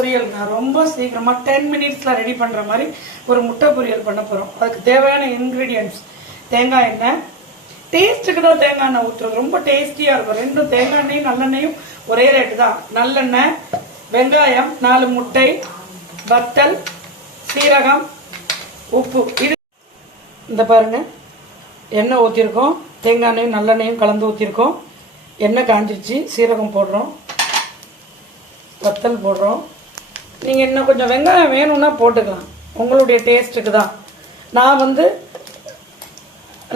பொரியல் ரொம்ப சீக்கிரமா 10 மினிட்ஸ்ல ரெடி பண்ற மாதிரி ஒரு முட்டை பொரியல் பண்ண போறோம். அதுக்கு தேவையான இன்கிரீடியன்ட்ஸ் தேங்காய் எண்ணெய். டேஸ்ட்டுக்கு தான் தேங்காய் எண்ணெய் ஊற்றுறது, ரொம்ப டேஸ்டியா இருக்கும். ரெண்டும் தேங்காய் எண்ணெயும் நல்லெண்ணெயும் ஒரே ரேட்டு தான். நல்லெண்ணெய், வெங்காயம், 4 முட்டை, வத்தல், சீரகம், உப்பு. இது இந்த பாருங்க, எண்ணெய் ஊற்றிருக்கோம், தேங்காய் எண்ணெயும் நல்லெண்ணெயும் கலந்து ஊற்றிருக்கோம். எண்ணெய் காஞ்சிருச்சு, சீரகம் போடுறோம், வத்தல் போடுறோம். நீங்கள் இன்னும் கொஞ்சம் வெங்காயம் வேணும்னா போட்டுக்கலாம், உங்களுடைய டேஸ்ட்டுக்கு தான். நான்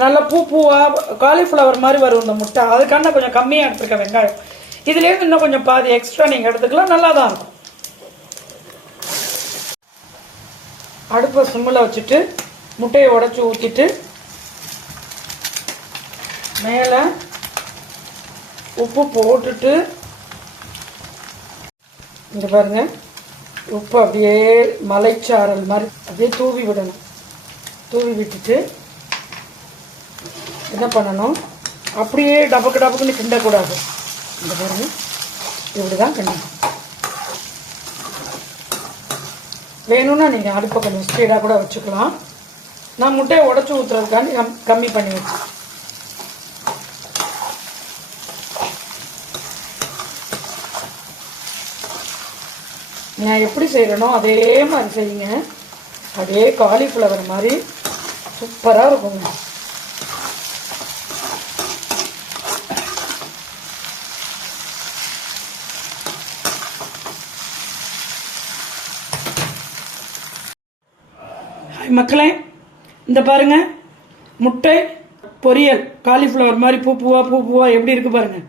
நல்லா பூவாக காலிஃப்ளவர் மாதிரி வரும் இந்த முட்டை, அதுக்கான கொஞ்சம் கம்மியாக எடுத்துருக்கேன் வெங்காயம். இதுலேருந்து இன்னும் கொஞ்சம் பாதி எக்ஸ்ட்ரா நீங்கள் எடுத்துக்கலாம், நல்லா தான் இருக்கும். அடுப்பை சிம்மில் வச்சுட்டு முட்டையை உடச்சி ஊற்றிட்டு மேலே உப்பு போட்டுட்டு, இங்கே பாருங்க, உப்பு அப்படியே மலைச்சாரல் மாதிரி அப்படியே தூவி விடணும். தூவி விட்டுட்டு என்ன பண்ணணும், அப்படியே டபக்கு டபக்குன்னு கிண்டக்கூடாது. இந்த பாருங்க, இப்படி தான் கிண்டணும். வேணும்னா நீங்கள் அடுப்பை கொஞ்சம் ஸ்பீடாக கூட வச்சுக்கலாம். நான் முட்டையை உடச்சி ஊற்றுறதுக்காண்டி கம்மி பண்ணி வச்சு. நான் எப்படி செய்கிறேனோ அதே மாதிரி செய்யுங்க. அதே காலிஃப்ளவர் மாதிரி சூப்பராக இருக்குங்க. மக்களே, இந்த பாருங்க, முட்டை பொரியல் காலிஃப்ளவர் மாதிரி பூ பூவா எப்படி இருக்கு பாருங்க.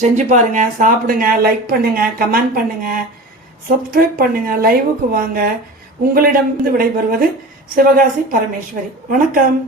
செஞ்சு பாருங்க, சாப்பிடுங்க, லைக் பண்ணுங்க, கமெண்ட் பண்ணுங்க, சப்ஸ்கிரைப் பண்ணுங்க, லைவுக்கு வாங்க. உங்களிடம் விடைபெறுவது சிவகாசி பரமேஸ்வரி. வணக்கம்.